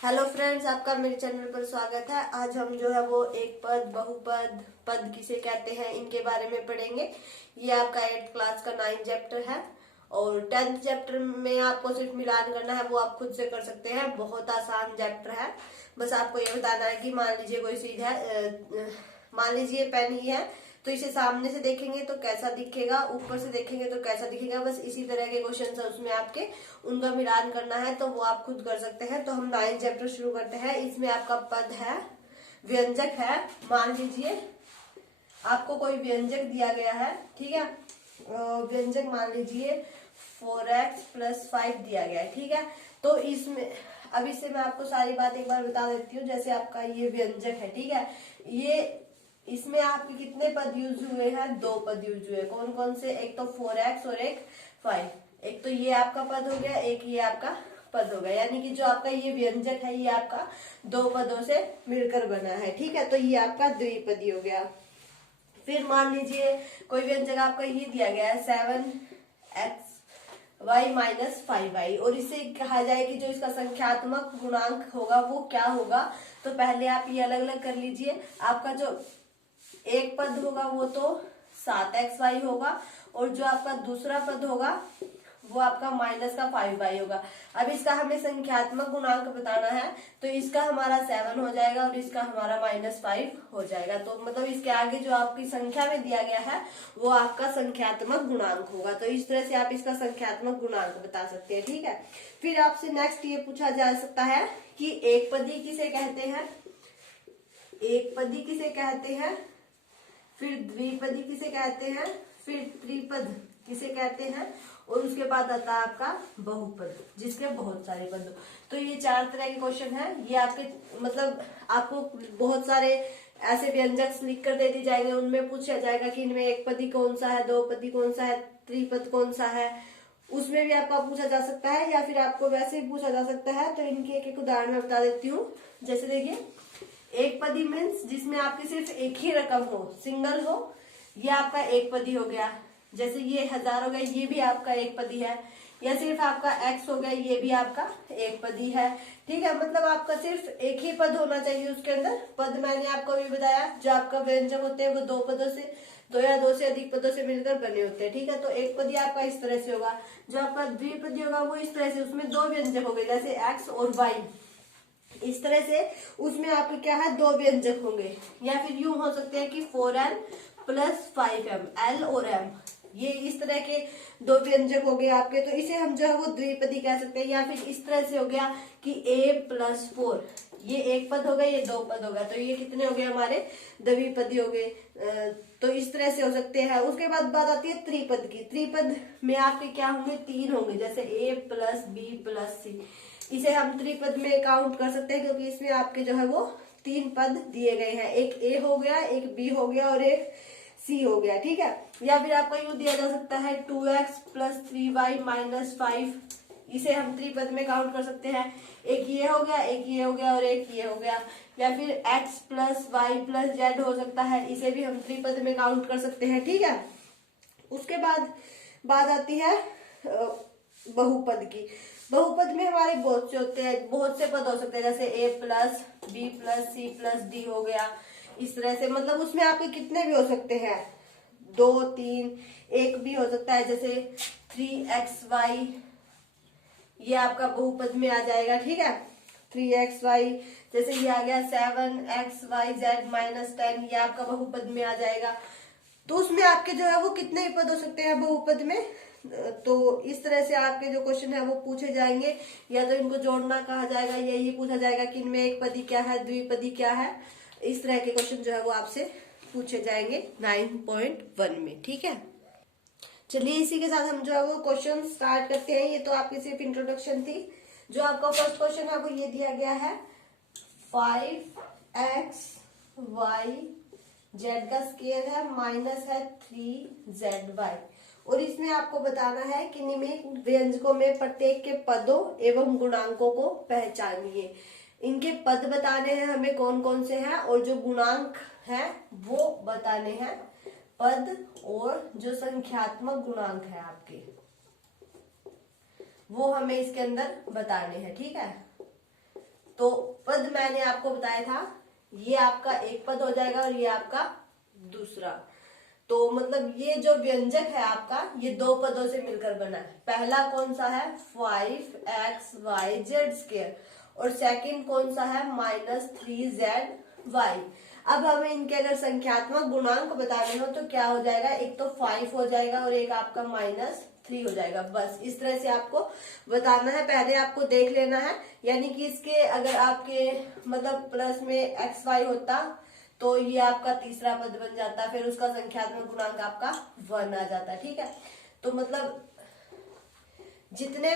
Hello friends, आपका मेरे channel पर स्वागत है। आज हम जो है वो एक पद, बहुपद, पद किसे कहते हैं इनके बारे में पढ़ेंगे। ये आपका 8th क्लास का 9th चैप्टर है और 10th चैप्टर में आपको सिर्फ मिलान करना है, वो आप खुद से कर सकते हैं। बहुत आसान चैप्टर है। बस आपको ये बताना है कि मान लीजिए कोई चीज है, मान लीजिए पेन ही है, तो इसे सामने से देखेंगे तो कैसा दिखेगा, ऊपर से देखेंगे तो कैसा दिखेगा। बस इसी तरह के क्वेश्चन है उसमें आपके, उनका मिलान करना है, तो वो आप खुद कर सकते हैं। तो हम 9th चैप्टर शुरू करते हैं। इसमें आपका पद है, व्यंजक है। मान लीजिए आपको कोई व्यंजक दिया गया है, ठीक है। व्यंजक मान लीजिए 4x + 5 दिया गया है, ठीक है। तो इसमें अब इससे मैं आपको सारी बात एक बार बता देती हूँ। जैसे आपका ये व्यंजक है, ठीक है। ये इसमें आपके कितने पद यूज हुए हैं? 2 पद यूज हुए। कौन कौन से? एक तो 4x और एक 5। एक तो ये आपका पद हो गया, एक ये आपका पद हो गया। यानी कि जो आपका ये व्यंजक है ये आपका 2 पदों से मिलकर बना है, ठीक है। तो ये आपका द्विपदी हो गया। फिर मान लीजिए कोई व्यंजक आपका ये दिया गया है 7x y - 5y, और इसे कहा जाए कि जो इसका संख्यात्मक गुणांक होगा वो क्या होगा। तो पहले आप ये अलग अलग कर लीजिए। आपका जो एक पद होगा वो तो 7xy होगा, और जो आपका दूसरा पद होगा वो आपका -5y होगा। अब इसका हमें संख्यात्मक गुणांक बताना है, तो इसका हमारा 7 हो जाएगा और इसका हमारा -5 हो जाएगा। तो मतलब इसके आगे जो आपकी संख्या में दिया गया है वो आपका संख्यात्मक गुणांक होगा। तो इस तरह से आप इसका संख्यात्मक गुणांक बता सकते हैं, ठीक है। फिर आपसे नेक्स्ट ये पूछा जा सकता है कि एक पदी किसे कहते हैं, एक पदी किसे कहते हैं, फिर द्विपदी किसे कहते हैं, फिर त्रिपद किसे कहते हैं, और उसके बाद आता है आपका बहुपद जिसके बहुत सारे पद हो। तो ये 4 तरह के क्वेश्चन है। ये आपके मतलब आपको बहुत सारे ऐसे व्यंजक लिख कर दे दी जाएंगे, उनमें पूछा जाएगा कि इनमें एक पदी कौन सा है, 2 पदी कौन सा है, त्रिपद कौन सा है। उसमें भी आपका पूछा जा सकता है, या फिर आपको वैसे भी पूछा जा सकता है। तो इनके एक एक उदाहरण मैं बता देती हूँ। जैसे देखिए, एक पदी मीन्स जिसमें आपकी सिर्फ एक ही रकम हो, सिंगल हो, ये आपका एक पदी हो गया। जैसे ये 1000 हो गया, ये भी आपका एक पदी है। या सिर्फ आपका x हो गया, ये भी आपका एक पदी है, ठीक है। मतलब आपका सिर्फ एक ही पद होना चाहिए उसके अंदर। पद मैंने आपको भी बताया, जो आपका व्यंजक होते हैं वो 2 पदों से, 2 या 2 से अधिक पदों से मिलकर बने होते हैं, ठीक है। तो एक पदी आपका इस तरह से होगा। जो आपका द्विपदी होगा वो इस तरह से, उसमें 2 व्यंजक हो गए, जैसे x और y। इस तरह से उसमें आपके क्या है, 2 व्यंजक होंगे। या फिर यूं हो सकते हैं कि 4n + 5m, l और m, ये इस तरह के 2 व्यंजक हो गए आपके। तो इसे हम जो है वो द्विपदी कह सकते हैं। या फिर इस तरह से हो गया कि a + 4, ये एक पद हो गया, ये 2 पद हो गया। तो ये कितने हो गए हमारे? द्विपदी हो गए। तो इस तरह से हो सकते हैं। उसके बाद बात आती है त्रिपद की। त्रिपद में आपके क्या होंगे? 3 होंगे, जैसे a + b + c। इसे हम त्रिपद में काउंट कर सकते हैं, क्योंकि इसमें आपके जो है वो 3 पद दिए गए हैं। एक a हो गया, एक b हो गया और एक c हो गया, ठीक है। या फिर आपको यूं दिया जा सकता है 2x + 3y - 5। इसे हम त्रिपद में काउंट कर सकते हैं। एक ये हो गया, एक ये हो गया और एक ये हो गया। या फिर x + y + z हो सकता है, इसे भी हम त्रिपद में काउंट कर सकते हैं, ठीक है। उसके बाद बात आती है बहुपद की। बहुपद में हमारे बहुत से होते हैं, बहुत से पद हो सकते हैं, जैसे a + b + c + d हो गया। इस तरह से मतलब उसमें आपके कितने भी हो सकते हैं, 2, 3, एक भी हो सकता है, जैसे 3xy, ये आपका बहुपद में आ जाएगा, ठीक है। 3xy, जैसे ये आ गया 7xyz - 10, ये आपका बहुपद में आ जाएगा। तो उसमें आपके जो है वो कितने पद हो सकते हैं बहुपद में। तो इस तरह से आपके जो क्वेश्चन है वो पूछे जाएंगे। या तो इनको जोड़ना कहा जाएगा, या ये पूछा जाएगा कि इनमें एक पदी क्या है, द्विपदी क्या है। इस तरह के क्वेश्चन जो है वो आपसे पूछे जाएंगे 9.1 में, ठीक है। चलिए इसी के साथ हम जो है वो क्वेश्चन स्टार्ट करते हैं। ये तो आपकी सिर्फ इंट्रोडक्शन थी। जो आपका फर्स्ट क्वेश्चन है वो ये दिया गया है, 5x y z का स्क्वायर है माइनस है 3zy, और इसमें आपको बताना है कि निम्नलिखित व्यंजकों में प्रत्येक के पदों एवं गुणांकों को पहचानिए। इनके पद बताने हैं हमें कौन कौन से हैं, और जो गुणांक है वो बताने हैं। पद और जो संख्यात्मक गुणांक है आपके, वो हमें इसके अंदर बताने हैं, ठीक है। तो पद मैंने आपको बताया था, ये आपका एक पद हो जाएगा और ये आपका दूसरा। तो मतलब ये जो व्यंजक है आपका, ये दो पदों से मिलकर बना है। पहला कौन सा है, 5xyz², और सेकंड कौन सा है, -3zy। अब हमें इनके अगर संख्यात्मक गुणांक बताने हो तो क्या हो जाएगा, एक तो 5 हो जाएगा और एक आपका -3 हो जाएगा। बस इस तरह से आपको बताना है, पहले आपको देख लेना है। यानी कि इसके अगर आपके मतलब प्लस में xy होता तो ये आपका तीसरा पद बन जाता, फिर उसका संख्यात्मक गुणांक आपका 1 आ जाता। ठीक है, तो मतलब जितने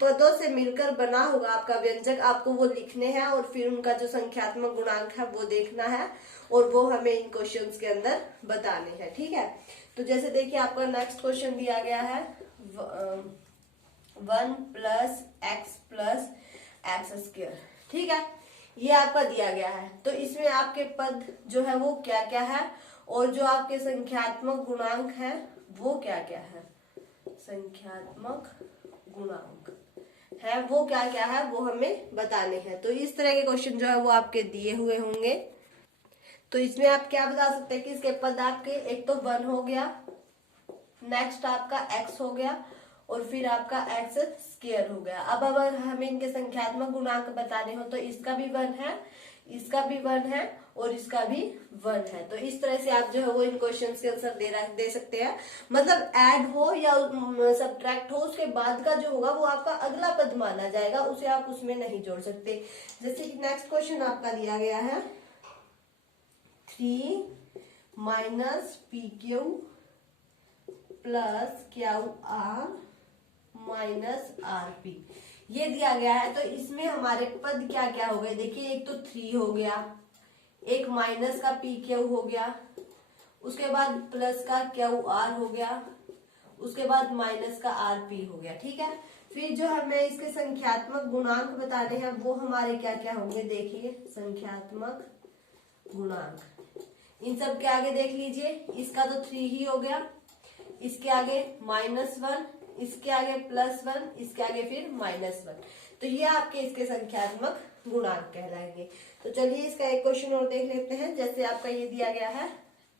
पदों से मिलकर बना होगा आपका व्यंजक, आपको वो लिखने हैं और फिर उनका जो संख्यात्मक गुणांक है वो देखना है, और वो हमें इन क्वेश्चंस के अंदर बताने हैं। ठीक है, तो जैसे देखिए आपका नेक्स्ट क्वेश्चन दिया गया है 1 + x + x²। ठीक है, ये आपका दिया गया है। तो इसमें आपके पद जो है वो क्या क्या है, और जो आपके संख्यात्मक गुणांक है वो क्या क्या है, संख्यात्मक गुणांक है वो क्या क्या है, वो हमें बताने हैं। तो इस तरह के क्वेश्चन जो है वो आपके दिए हुए होंगे। तो इसमें आप क्या बता सकते हैं कि इसके पद आपके एक तो 1 हो गया, नेक्स्ट आपका x हो गया, और फिर आपका x² हो गया। अब अगर हमें इनके संख्यात्मक गुणांक बताने हो तो इसका भी 1 है, इसका भी 1 है, और इसका भी 1 है। तो इस तरह से आप जो है वो इन क्वेश्चंस के आंसर दे सकते हैं। मतलब ऐड हो या सब्ट्रैक्ट हो, उसके बाद का जो होगा वो आपका अगला पद माना जाएगा, उसे आप उसमें नहीं जोड़ सकते। जैसे कि नेक्स्ट क्वेश्चन आपका दिया गया है 3 - pq + qr - rp, ये दिया गया है। तो इसमें हमारे पद क्या क्या हो गए, देखिए एक तो 3 हो गया, एक माइनस का pq हो गया, उसके बाद प्लस का qr हो गया, उसके बाद माइनस का rp हो गया। ठीक है, फिर जो हमें इसके संख्यात्मक गुणांक बताने हैं वो हमारे क्या क्या होंगे, देखिए संख्यात्मक गुणांक, इन सब के आगे देख लीजिए, इसका तो 3 ही हो गया, इसके आगे -1, इसके आगे +1, इसके आगे फिर -1। तो ये आपके इसके संख्यात्मक गुणांक कहलाएंगे। तो चलिए इसका एक क्वेश्चन और देख लेते हैं। जैसे आपका ये दिया गया है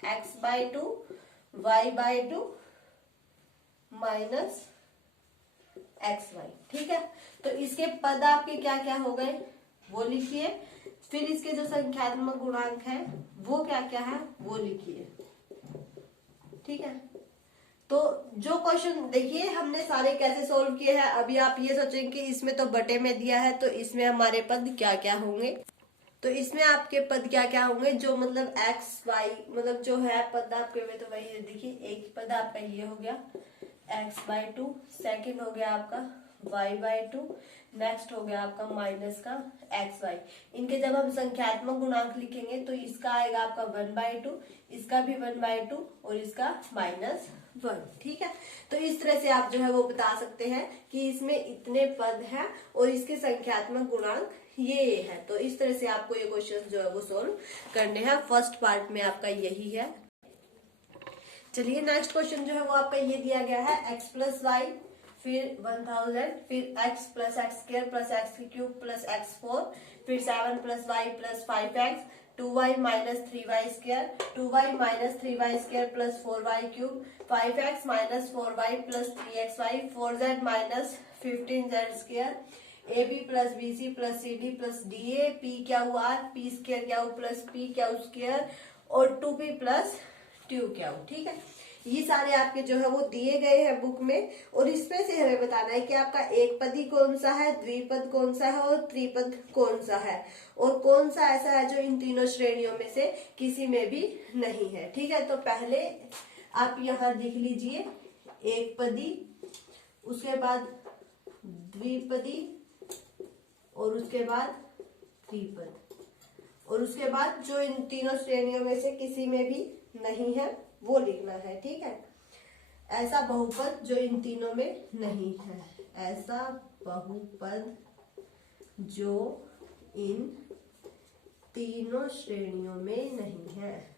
x/2 y/2 -xy। ठीक है, तो इसके पद आपके क्या क्या हो गए वो लिखिए, फिर इसके जो संख्यात्मक गुणांक है वो क्या क्या है वो लिखिए। ठीक है, तो जो क्वेश्चन देखिए हमने सारे कैसे सोल्व किए हैं, अभी आप ये सोचेंगे कि इसमें तो बटे में दिया है तो इसमें हमारे पद क्या क्या होंगे। तो इसमें आपके पद क्या क्या होंगे, जो मतलब x y मतलब जो है पद आपके में, तो वही है। देखिए एक पद आपका ये हो गया x/2, सेकंड हो गया आपका y/2, नेक्स्ट हो गया आपका माइनस का xy। इनके जब हम संख्यात्मक गुणांक लिखेंगे तो इसका आएगा आपका 1/2, इसका भी 1/2, और इसका -1। ठीक है, तो इस तरह से आप जो है वो बता सकते हैं कि इसमें इतने पद हैं और इसके संख्यात्मक गुणांक ये है। तो इस तरह से आपको ये क्वेश्चन जो है वो सोल्व करने हैं। फर्स्ट पार्ट में आपका यही है। चलिए नेक्स्ट क्वेश्चन जो है वो आपका ये दिया गया है x + y, फिर 1000, फिर x + x² + x³ + x4, फिर 7 + y + 5x, 2y - 3y², 2y - 3y² + 4y³ 5x - 4y + 3xy, 4z - 15z², ab + bc + cd + da, pqr p² + pq² और 2p + 2q। ठीक है, ये सारे आपके जो है वो दिए गए हैं बुक में, और इसमें से हमें बताना है कि आपका एक पदी कौन सा है, द्विपद कौन सा है और त्रिपद कौन सा है, और कौन सा ऐसा है जो इन तीनों श्रेणियों में से किसी में भी नहीं है। ठीक है, तो पहले आप यहाँ लिख लीजिए एक पदी, उसके बाद द्विपदी, और उसके बाद त्रिपद, और उसके बाद जो इन तीनों श्रेणियों में से किसी में भी नहीं है वो लिखना है। ठीक है, ऐसा बहुपद जो इन तीनों में नहीं है, ऐसा बहुपद जो इन तीनों श्रेणियों में नहीं है।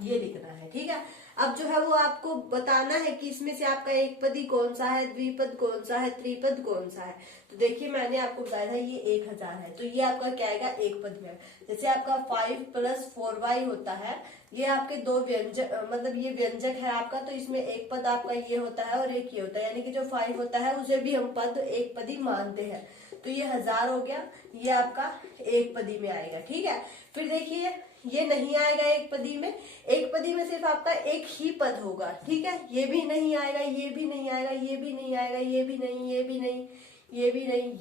ये लिखना है, ठीक है। अब जो है वो आपको बताना है कि इसमें से आपका एक पदी कौन सा है, द्विपद कौन सा है, त्रिपद कौन सा है। तो देखिए मैंने आपको बताया था ये 1000 है, तो ये आपका क्या आएगा, एक पद में। जैसे आपका 5 + 4y होता है, ये आपके दो व्यंजक, मतलब ये व्यंजक है आपका, तो इसमें एक पद आपका ये होता है और एक ये होता है, यानी कि जो 5 होता है उसे भी हम पद एक पदी मानते हैं। तो ये 1000 हो गया, ये आपका एक पदी में आएगा, ठीक है। फिर देखिए ये नहीं आएगा एक पदी में, एक पदी में सिर्फ आपका एक ही पद होगा, ठीक है। ये भी नहीं आएगा, ये भी नहीं आएगा, ये भी नहीं आएगा, ये भी नहीं, ये भी नहीं, ये भी नहीं,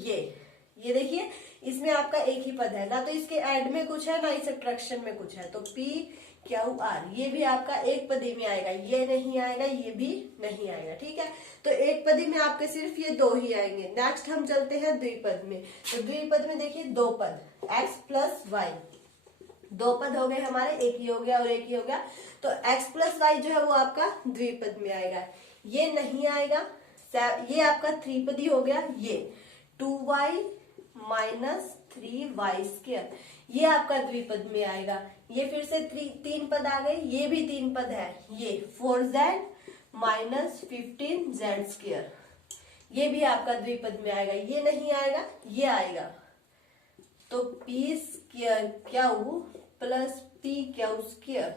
ये देखिए इसमें आपका एक ही पद है, ना तो इसके ऐड में कुछ है ना ही सब्ट्रैक्शन में कुछ है। तो PQR ये भी आपका एक पदी में आएगा, ये नहीं आएगा, ये भी नहीं आएगा, ठीक है। तो एक पदी में आपके सिर्फ ये दो ही आएंगे। नेक्स्ट हम चलते हैं द्विपद में। तो द्विपद में देखिए दो पद, x + y, दो पद हो गए हमारे, एक ही हो गया और एक ही हो गया। तो x + y जो है वो आपका द्विपद में आएगा। ये नहीं आएगा, ये आपका त्रिपदी हो गया, ये 2y - 3y², ये आपका द्विपद में आएगा। ये फिर से तीन पद आ गए, ये भी तीन पद है, ये 4z - 15z², ये भी आपका द्विपद में आएगा। ये नहीं आएगा, ये आएगा। तो p² + pq²,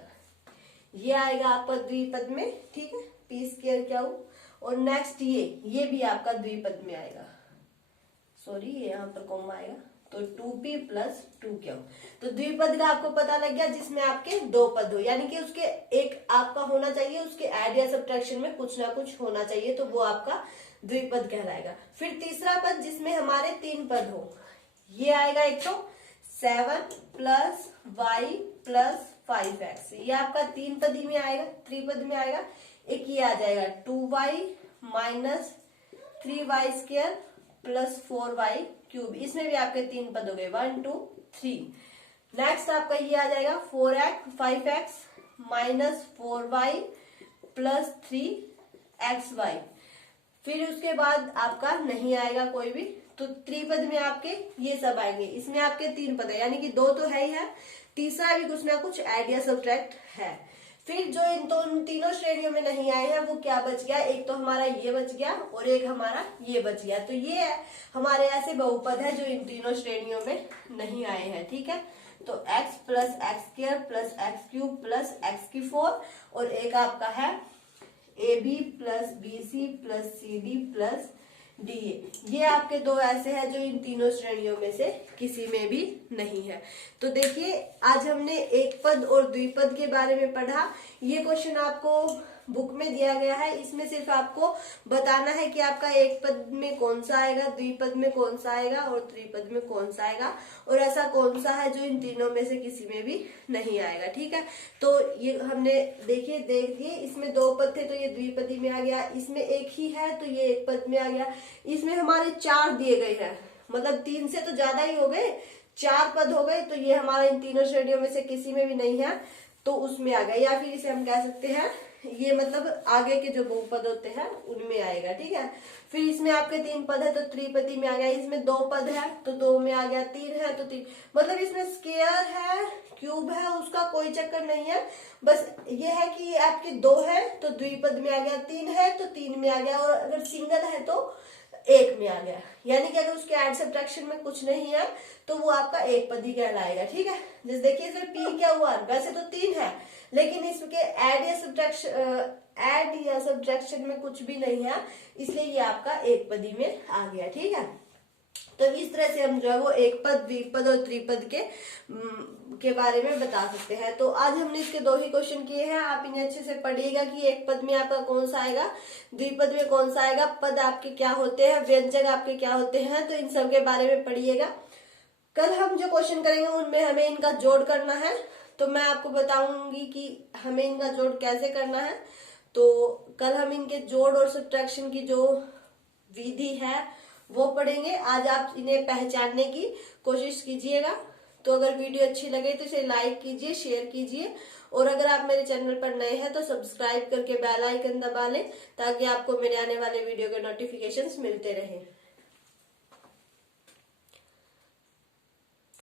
ये आएगा आपका द्विपद में, ठीक है, p²। और नेक्स्ट ये भी आपका द्विपद में आएगा, सॉरी ये यहाँ पर कॉमा आएगा। तो 2p + 2q, तो द्विपद का आपको पता लग गया जिसमें आपके दो पद हो, यानी कि उसके एक आपका होना चाहिए, उसके ऐड या सब्ट्रैक्शन में कुछ ना कुछ होना चाहिए, तो वो आपका द्विपद कहलाएगा। फिर तीसरा पद जिसमें हमारे तीन पद हो, ये आएगा एक तो 7 + y + 5x, ये आपका तीन पदी में आएगा, त्रिपद में आएगा। एक ये आ जाएगा 2y - 3y² + 4y³, इसमें भी आपके तीन पद हो गए, 1 2 3। नेक्स्ट आपका ये आ जाएगा 5x - 4y + 3xy। फिर उसके बाद आपका नहीं आएगा कोई भी, तो त्रिपद में आपके ये सब आएंगे। इसमें आपके तीन पद है, यानी कि दो तो है ही है, तीसरा भी कुछ ना कुछ ऐड या सब्ट्रैक्ट है। फिर जो इन तीनों श्रेणियों में नहीं आए हैं वो क्या बच गया, एक तो हमारा ये बच गया और एक हमारा ये बच गया। तो ये हमारे ऐसे बहुपद है जो इन तीनों श्रेणियों में नहीं आए हैं, ठीक है। तो x + x² + x³ + x4, और एक आपका है AB + BC + CD + DA, ये आपके दो ऐसे हैं जो इन तीनों श्रेणियों में से किसी में भी नहीं है। तो देखिए आज हमने एक पद और द्विपद के बारे में पढ़ा। ये क्वेश्चन आपको बुक में दिया गया है, इसमें सिर्फ आपको बताना है कि आपका एक पद में कौन सा आएगा, द्विपद में कौन सा आएगा और त्रिपद में कौन सा आएगा, और ऐसा कौन सा है जो इन तीनों में से किसी में भी नहीं आएगा, ठीक है। तो ये हमने देख दिए, इसमें दो पद थे तो ये द्विपदी में आ गया, इसमें एक ही है तो ये एक पद में आ गया। इसमें हमारे 4 दिए गए हैं, मतलब 3 से तो ज्यादा ही हो गए, 4 पद हो गए, तो ये हमारा इन तीनों श्रेणियों में से किसी में भी नहीं है तो उसमें आ गया। या फिर इसे हम कह सकते हैं ये मतलब आगे के जो बहुपद होते हैं उनमें आएगा, ठीक है। फिर इसमें आपके 3 पद है तो त्रिपदी में आ गया, इसमें 2 पद है तो 2 में आ गया, 3 है तो 3, मतलब इसमें स्क्वायर है, क्यूब है, उसका कोई चक्कर नहीं है। बस ये है कि आपके 2 है तो द्विपद में आ गया, 3 है तो 3 में आ गया, और अगर सिंगल है तो 1 में आ गया। यानी कि अगर उसके ऐड सब्ट्रैक्शन में कुछ नहीं है तो वो आपका एक पदी कहलाएगा, ठीक है। जैसे देखिए इसमें p क्या हुआ, वैसे तो 3 है लेकिन इसके ऐड या सब्ट्रैक्शन में कुछ भी नहीं है, इसलिए ये आपका एक पदी में आ गया, ठीक है। तो इस तरह से हम जो है वो एक पद, द्विपद और त्रिपद के बारे में बता सकते हैं। तो आज हमने इसके 2 ही क्वेश्चन किए हैं, आप इन्हें अच्छे से पढ़िएगा कि एक पद में आपका कौन सा आएगा, द्विपद में कौन सा आएगा, पद आपके क्या होते हैं, व्यंजक आपके क्या होते हैं, तो इन सब के बारे में पढ़िएगा। कल हम जो क्वेश्चन करेंगे उनमें हमें इनका जोड़ करना है, तो मैं आपको बताऊंगी कि हमें इनका जोड़ कैसे करना है। तो कल हम इनके जोड़ और सब्ट्रैक्शन की जो विधि है वो पढ़ेंगे। आज आप इन्हें पहचानने की कोशिश कीजिएगा। तो अगर वीडियो अच्छी लगे तो इसे लाइक कीजिए, शेयर कीजिए, और अगर आप मेरे चैनल पर नए हैं तो सब्सक्राइब करके बेल आइकन दबा लें ताकि आपको मेरे आने वाले वीडियो के नोटिफिकेशंस मिलते रहें।